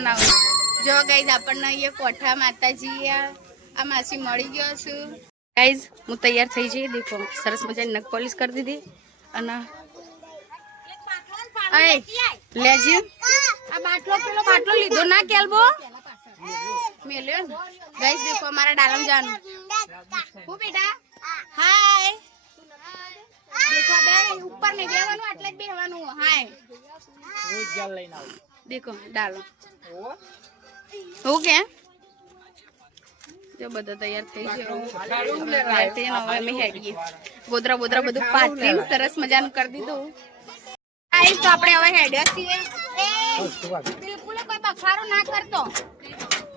બનાવું જો ગાઈઝ આપણને અહીંયા કોઠા માતાજી આ માસી મળી ગયો છું ગાઈઝ હું તૈયાર થઈ જઈ દેખો સરસ મજાની નખ પોલિશ કરી દીધી અને લેજી આ પેલો બાટલો લીધો ના કેલબો મેલ્યો ને ગાઈઝ દેખો અમારા ડાલમ જાનું હું બેટા હાય देखो बे ऊपर नहीं बेવાનું એટલે જ બેહવાનું હાય રોજ જાલ લઈને આવ देखो डालो ओके जो બધા તૈયાર થઈ ગયો રાતે 9 મે હેડીએ ગોદરા બધું પાથરીને સરસ મજાનું કરી દીધું ગાઈસ તો આપણે હવે હેડ્યા છીએ બિલકુલ કોઈ બફારો ના કરતો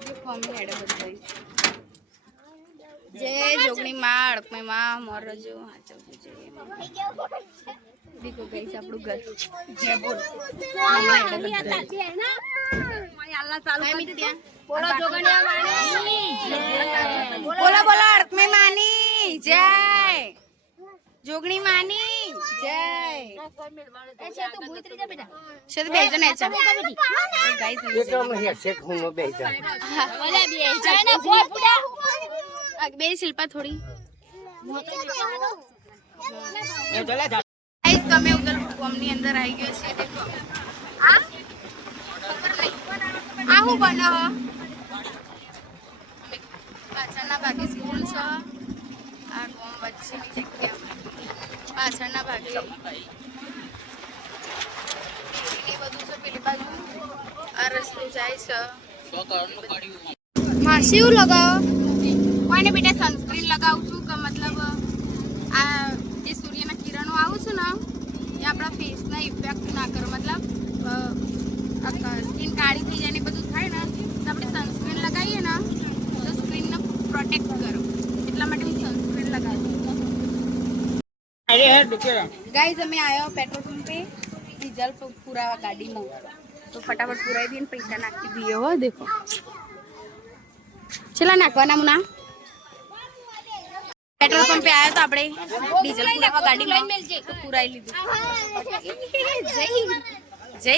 દેખો અમે હેડે બધું जय जोगनी मां अड़कमी मां मोर जो हाचो जय देखो गाइस આપણું ઘર જય બોલ અલ્લાહ ચાલુ કરી દે બોલો જોગણિયા માની બોલો બોલો અડકમી માની જય જોગણી માની જય એસે તું ભૂતરી જા બેટા છે તો બેજા ને છે ગાઈસ એકમ હે શેક હું બેજા ઓલા બેજા ને ફોર પુડા બે શિલ્પા થોડી ગાઈસ તમે ઉધર કોમની અંદર આવી ગયો છે દેખો આ ખબર નહીં આ હું બનાવ પાછળના ભાગે સ્કૂલ છે આ કોમ વચ્ચેની જગ્યા પાછળના ભાગે એ બધું છે પેલી બાજુ આ રસ્તો જાય છે હા શિવ લગાવો કોઈને બેટા સનસ્ક્રીન લગાવું છું કે મતલબ આ જે સૂર્યના કિરણો આવું છે ને એ આપણા ફેસના ઇફેક્ટ ના કરે મતલબ સ્કિન કાળી થઈ જાય ને બધું થાય ને તો આપણે સનસ્ક્રીન લગાવીએ ને તો સ્કિનને પ્રોટેક્ટ કરો એટલા માટે હું સનસ્ક્રીન લગાવું ગાઈઝ અમે આવ્યો પેટ્રોલ પંપે ડીઝલ પુરાવા ગાડીમાં તો ફટાફટ પુરાવી દઈએ પૈસા નાખી દઈએ હો દેખો ચલા નાખવાના મુના पेट्रोल पंप पे आया तो આપણે ડીઝલ પુરાવા ગાડીમાં તો પુરાઈ લીધું જય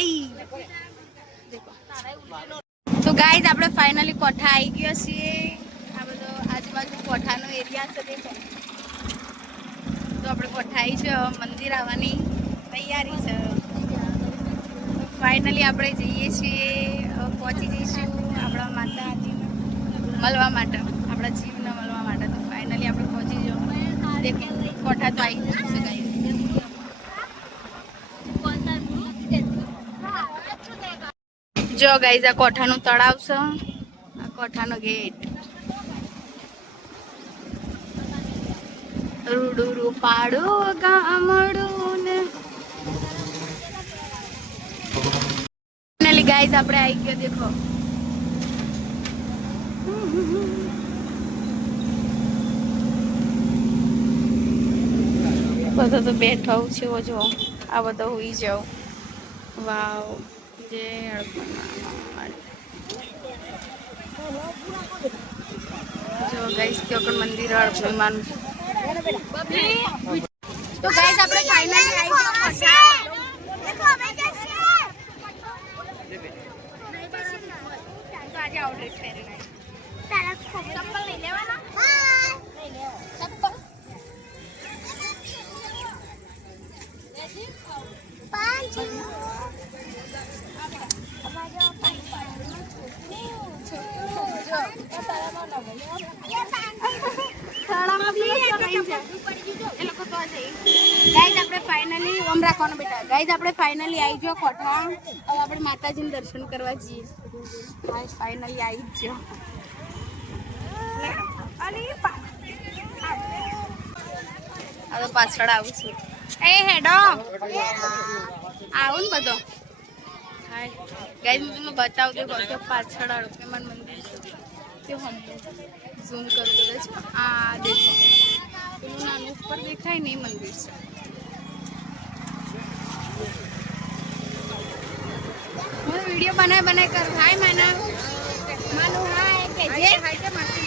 તો ગાઈઝ આપણે ફાઇનલી કોઠા આવી ગયો છીએ આ બધો આજુબાજુ કોઠાનો એરિયા છે દેખો તો આપણે કોઠા આવી છે મંદિર આવવાની તૈયારી છે ફાઇનલી આપણે જઈએ છીએ પહોંચી જઈશું આપણા માતાજીને મળવા માટે આપણા જીવને મળવા માટે તો ફાઇનલી આપણે પહોંચી જાઓ કોઠા તો આવી જશે ગાઈસ જો ગાઈસ આ કોઠાનું તળાવ છે આ કોઠાનો ગેટ રૂડુરુ પાડો ગામડું ને ફાઇનલી ગાઈસ આપણે આવી ગયો દેખો બધો તો બેઠો છે જો આ બધો હોઈ જાવ વાવ જે જો ગાઈસ કે ઓકણ મંદિર અડકમી માનું તો ગાઈસ આપણે ફાઇનલી આવી ગયો કોઠા દેખો હવે જશે તો આજે આઉટલેટ પહેરીને તારા ચપ્પલ લઈ લેવાના હા લઈ લેવા ચપ્પલ ફાઇનલી ઓમ રાખવાનું બેટા ગાઈઝ આપણે ફાઇનલી આવી ગયો કોઠા હવે આપણે માતાજીનું દર્શન કરવા જઈએ ગાઈઝ ફાઇનલી આવી જ ગયો હવે પાછળ આવું છું એ હેડો આવું ને બધો હાય ગાઈઝ હું તમને બતાવું દે કે પાછળ અડકમીમાન મંદિર છે તે હમ ઝૂમ કર દો આ દેખો પેલું નાનું ઉપર દેખાય ને મંદિર છે मैं वीडियो बनाए कर हाय माना मानो हाय के जे हाय के मासी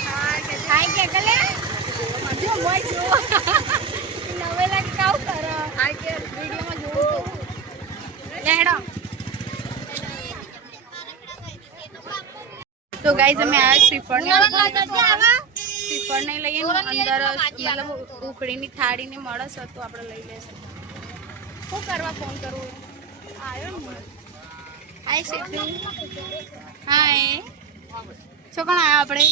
हाय के कले जो वॉइस जो नवेला की काउ कर हाय के वीडियो में जो लेडो તો ગાઈઝ અમે આ શ્રીફળ નહીં લઈએ અંદર મતલબ ઉખડીની થાળીની મળે છે તો આપણે લઈ લેશું. શું કરવા ફોન કરવું આવ્યો ને હાય સીધુ હાય શું કોણ આવ્યા આપણે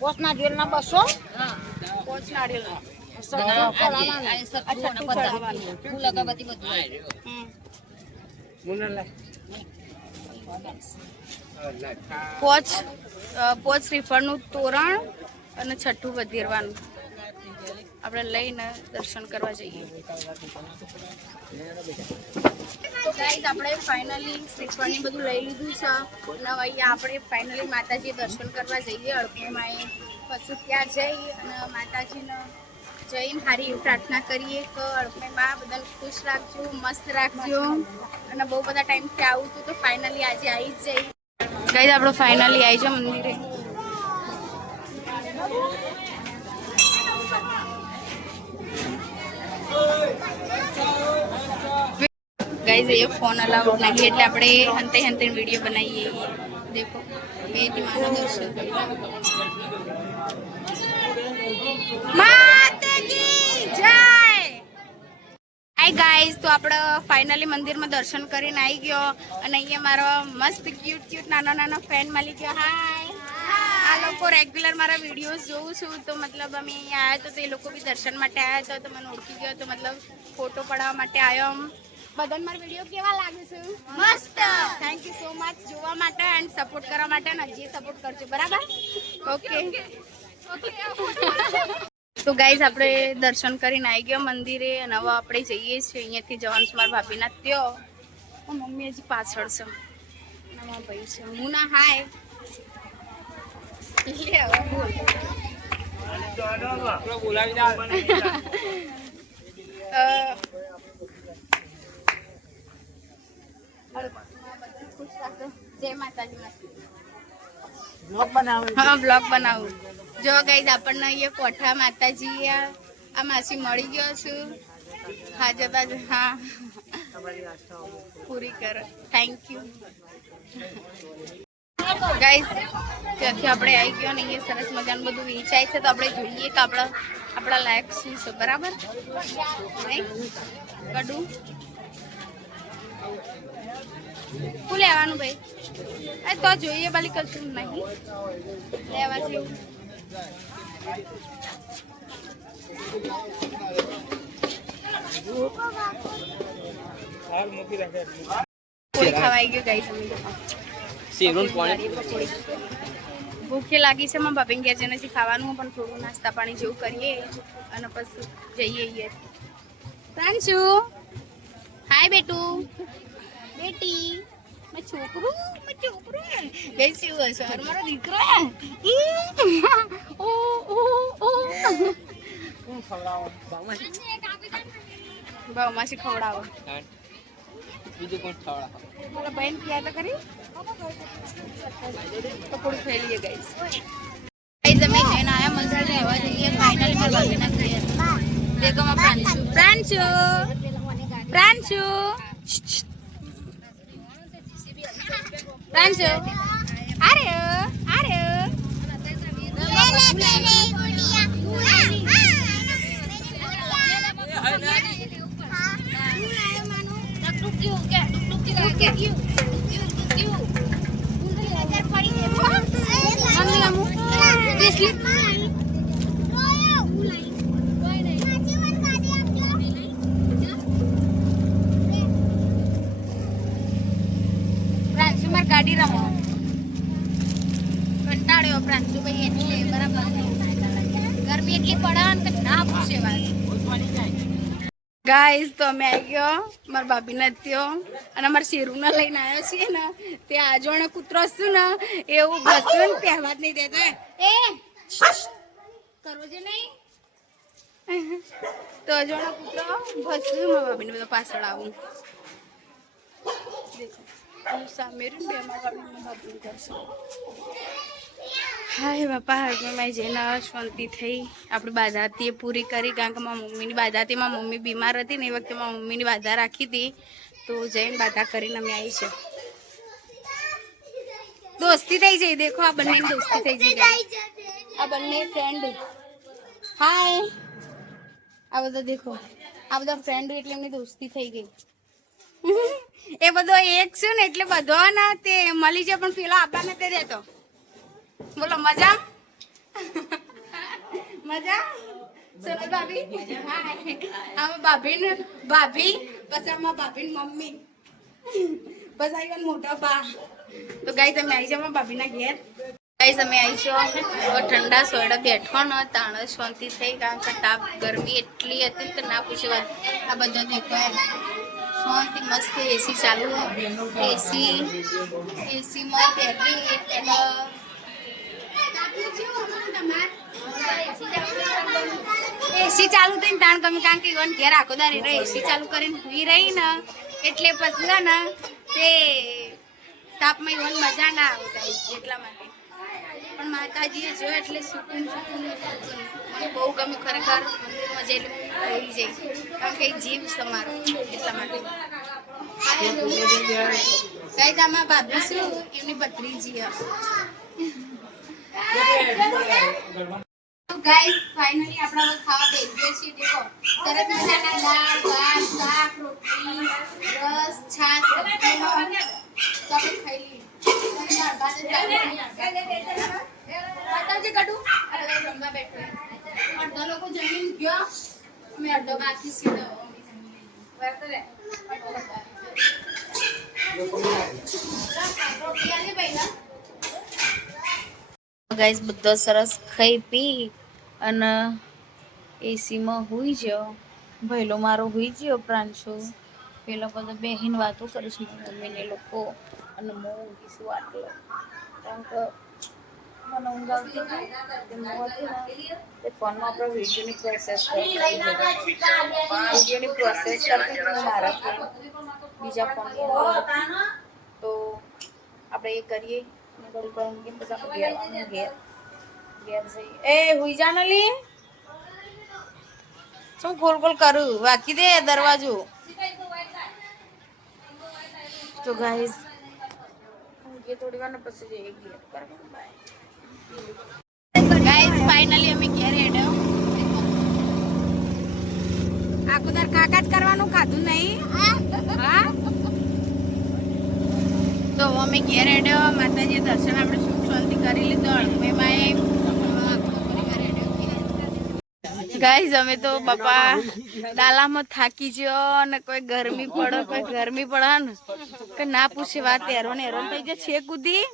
પોચ નાળિયેરના 200 પોચ નાળિયેર પોચ શ્રીફળનું તોરણ અને છઠ્ઠું વધેરવાનું આપણે લઈને દર્શન કરવા જઈએ. તો ગાઈઝ આપણે ફાઇનલી શ્રીફળની બધું લઈ લીધું છે અને અહીંયા આપણે ફાઇનલી માતાજી દર્શન કરવા જઈએ અડપીમાં. પછી ત્યાં જઈ અને માતાજીને જઈને સારી એવી પ્રાર્થના કરીએ કે અડપીમાં બધાને ખુશ રાખજો, મસ્ત રાખજો. અને બહુ બધા ટાઈમથી આવું હતું તો ફાઇનલી આજે આવી જ જઈ. ગાઈઝ આપણે ફાઇનલી આવી જાઓ મંદિરે. गाइस ये फोन अलाउड नहीं એટલે આપણે હંતે હંતે વિડિયો બનાવીએ. देखो બેથી માનો દર્શન માતાજી જય. હાય ગાઈસ તો આપણે ફાઇનલી મંદિરમાં દર્શન કરીને આવી ગયો અને અહીંયા મારો મસ્ત ક્યુટ નાના ફેન મળી ગયો. હાય આ લોકો રેગ્યુલર મારા વિડીયોઝ જોઉં છું તો મતલબ અમે અહીંયા આવ્યા તો એ લોકો બી દર્શન માટે આવ્યા તો મને ઓળખી ગયો તો મતલબ ફોટો પડાવવા માટે આવ્યો. બધાને મારો વિડીયો કેવા લાગે છે? મસ્ત. થેન્ક યુ સો મચ જોવા માટે એન્ડ સપોર્ટ કરવા માટે અને હજી સપોર્ટ કરજો બરાબર. ઓકે તો ગાઈઝ આપણે દર્શન કરીને આવી ગયો મંદિરે અને હવે આપણે જઈએ છીએ. અહીંયાથી જવાનું છે મારા ભાભીના ત્યો. મમ્મી હજી પાછળ છે મારા ભાઈ છે મુના. હાય જય માતાજી. હા બ્લોગ બનાવું. જો ગાઈઝ આપણને અહીંયા કોઠા માતાજી આ માસી મળી ગયો છું. હા જતા હા પૂરી કરો. Thank you guys. ત્યાંથી આપણે આવી ગયો ને અહીંયા સરસ મજાનું બધું વેચાય છે તો આપણે જોઈએ કે આપણા લાયક શું છે બરાબર. કડું શું લેવાનું ભાઈ? તો જોઈએ બાલી કશું નહીં લેવા જેવું. પૂરી ખવાઈ ગયું ગાઈસ. ભૂખે લાગી છે મારા ભાભી ઘેર જઈને ખાવાનું પણ થોડું નાસ્તા પાણી જેવું કરીએ અને પછી જઈએ. પ્રાંશુ હાય બેટું બેટી મેં છોકરું ગઈ શું હશે મારો દીકરો. ભાવમાંથી ખવડાવો બીજું કોણ ખવડાવો મારા બહેન ક્યાં તો કરી તો થોડું ખાઈ લઈએ ગાઈસ. ગાઈસ અમે જઈને આયા મંદિર રહેવા જઈએ ફાઇનલ પર ભાભીના ઘરે. દેખો માં પ્રાંશુ પ્રાંશુ પ્રાંશુ અરે ગાડી રમો કંટાળ્યો પ્રાંશુભાઈ એટલે બરાબર. ગરમી એટલી પડે ને ના પૂછે વાત. ગાઈસ તો અમે આવી ગયો મારા ભાભીને ત્યો અને અમારા શેરુને લઈને આવ્યો છીએ ને તે આજોણે કૂતરો છું ને એવું બસું ને કહેવા જ નહીં દેતો. એ કરો છે નહીં તો અજોણા કૂતરો બસું મારા ભાભીને બધા પાછળ આવું. સામે બે મારા ભાભીને કરશું. હાય બાપા હાથમાં જઈને શાંતિ થઈ. આપણી બાધાતી પૂરી કરી, કારણ કે મારા મમ્મીની બાધાતી, મારી મમ્મી બીમાર હતી ને એ વખતે મારી મમ્મીની બાધા રાખી હતી, તો જઈને બાધા કરીને અમે આવી છે. દોસ્તી થઈ જઈ, દેખો આ બંને દોસ્તી થઈ જઈ, આ બંને ફ્રેન્ડ. હાય, આ બધા દેખો, આ બધા ફ્રેન્ડ એટલે એમની દોસ્તી થઈ ગઈ. એ બધો એક છે ને એટલે બધો ના તે મળી જાય, પણ પેલા આપણા ને તે રહેતો. બોલો મજા મજા. સોનલ ભાભી, આમાં ભાભી ને ભાભી, પછી આમાં ભાભી ને મમ્મી, બસ આવી મોટા બા. તો ગાઈસ અમે આવી જાવ ભાભી ના ઘેર. ગાઈસ અમે આવી છો ઠંડા સોયડા બેઠો ને તાણ શાંતિ થઈ, કારણ કે તાપ ગરમી એટલી હતી કે ના પૂછે વાત. આ બધા દેખો શાંતિ મસ્ત એસી ચાલુ, એસી માં બેઠી એટલે એસી ચાલુ થઈને તાણ તમે, કારણ કે ઈવન ઘેર આખો દાર એસી ચાલુ કરીને સુઈ રહી ને એટલે પછી ને તે તાપમાં ઈવન મજા ના આવતા એટલા માટે. પણ માતાજીએ જો એટલે સુકૂન સુકૂન મને બહુ ગમે ખરેખર. મંદિરમાં જઈને આવી જાય, કારણ કે જીવ સમારો એટલા માટે. કઈ તામાં ભાભી શું એમની ભત્રીજી. ગાઈસ ફાઇનલી આપણે હવે ખાવા બેસીએ છીએ. દેખો સરસ મજાના દાળ ભાત શાક રોટલી રસ છાશ તો આપણે ખાઈ લઈએ. બતાવજે કડું જમવા બેઠો અડધો લોકો જમીન ગયો, અમે અડધો બાકી સીધો ગાઈસ બધો સરસ ખાઈ પી અને એસીમાં હુઈ ગયો. ભઈલો મારો હુઈ ગયો, પ્રાંશુ પેલો બધો બેહીને વાતો કરે છે મમ્મીને લોકો, અને હું ઊંઘીશું આટલો, કારણ કે મને ઊંઘ આવતી હતી. તે ફોનમાં આપણે વિડીયોની પ્રોસેસ કરતી હતી મારા ફોન બીજા ફોનમાં, તો આપણે એ કરીએ. પછી આપણે ઘેર જઈએ. એ હુઈ જા ને લી, શું ગોલ ગોલ કરું, વાકી દે દરવાજો. તો ગાઈસ થોડી વાર પછી જઈએ ઘેર. ગાઈસ ફાઇનલી અમે ઘેર હેડ્યો. આખું દર કાકા જ કરવાનું, ખાધું નહીં. હા તો અમે ઘેર હેડ્યો. માતાજી દર્શન આપણે સુખ શાંતિ કરી લીધો. ગાઈસ અમે તો બાપા ડાલામાં થાકી ગયો, અને કોઈ ગરમી પડે ને કે ના પૂછે વાત. હેરાન થઈ જાય છે કુદી.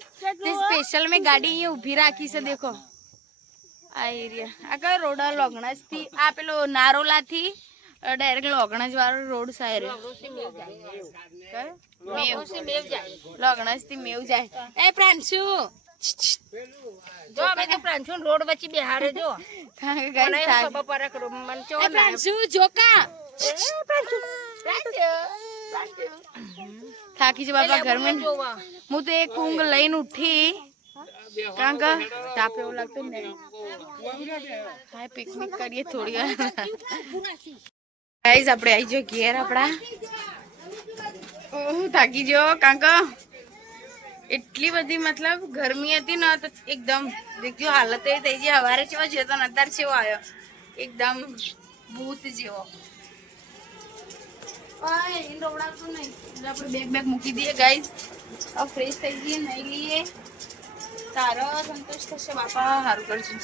તે સ્પેશિયલ મેં ગાડી અહીંયા ઊભી રાખી છે. દેખો આ એરિયા, આ કયો રોડ? લોગણજ થી આ પેલો નારોલા થી ડાયરેક્ટ લોગણજ વાળો રોડ સાહેબ. લોગણજ થી મેવ જાય. એ પ્રાંશુ જો અમે તો પ્રાંશુ રોડ વચ્ચે બેહાડે જો. પ્રાંશુ જોકા થાકી છે બાપા ઘરમાં. હું તો એક ઊંઘ લઈને ઉઠી, કારણ કે તાપ એવો લાગતો ને. હા પિકનિક કરીએ થોડી વાર. ગાઈસ આપણે આવી જો ઘેર આપણા. થાકી ગયો, કારણ કે એટલી બધી મતલબ ગરમી હતી ને, તો એકદમ દેખ્યો હાલત એવી થઈ ગઈ. સવારે જેવો જતો ને અત્યારે જેવો આવ્યો, એકદમ ભૂત જેવો. રોવડાવતું નહીં એટલે આપણે બેગ મૂકી દઈએ. ગાઈસ હવે ફ્રેશ થઈ જઈએ, નહીં લઈએ, તારો સંતોષ થશે બાપા. સારું કરજો.